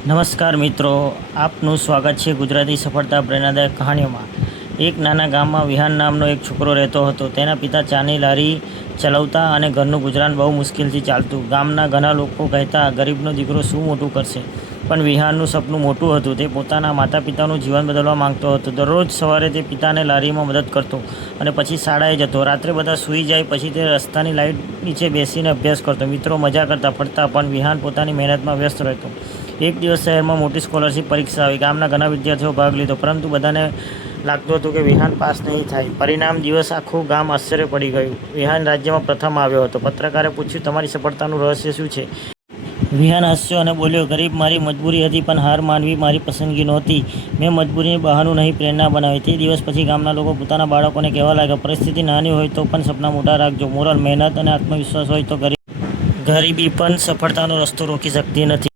નમસ્કાર મિત્રો, આપનું સ્વાગત છે ગુજરાતી સફળતા પ્રેરણાદાયક કહાણીઓમાં। એક નાના ગામમાં વિહાન નામનો એક છોકરો રહેતો હતો। તેના પિતા ચાની લારી ચલાવતા અને ઘરનું ગુજરાન બહુ મુશ્કેલથી ચાલતું। ગામના ઘણા લોકો કહેતા, ગરીબનો દીકરો શું મોટું કરશે? પણ વિહાનનું સપનું મોટું હતું। તે પોતાના માતા પિતાનું જીવન બદલવા માંગતો હતો। દરરોજ સવારે તે પિતાને લારીમાં મદદ કરતો અને પછી શાળાએ જતો। રાત્રે બધા સૂઈ જાય પછી તે રસ્તાની લાઇટ નીચે બેસીને અભ્યાસ કરતો। મિત્રો મજા કરતા ફરતા, પણ વિહાન પોતાની મહેનતમાં વ્યસ્ત રહેતો। એક દિવસ શહેરમાં મોટી સ્કોલરશિપ પરીક્ષા આવી। ગામના ઘણા વિદ્યાર્થીઓ ભાગ લીધો, પરંતુ બધાને લાગતું હતું કે વિહાન પાસ નહીં થાય। પરિણામ દિવસ આખું ગામ આશ્ચર્ય પડી ગયું। વિહાન રાજ્યમાં પ્રથમ આવ્યો હતો। પત્રકારે પૂછ્યું, તમારી સફળતાનું રહસ્ય શું છે? વિહાન હસ્યો અને બોલ્યો, ગરીબ મારી મજબૂરી હતી, પણ હાર માનવી મારી પસંદગી નહોતી। મેં મજબૂરીને બહાનું નહીં, પ્રેરણા બનાવી। તે દિવસ પછી ગામના લોકો પોતાના બાળકોને કહેવા લાગ્યા, પરિસ્થિતિ નાની હોય તો પણ સપના મોટા રાખજો। મોરલ, મહેનત અને આત્મવિશ્વાસ હોય તો ગરીબી પણ સફળતાનો રસ્તો રોકી શકતી નથી।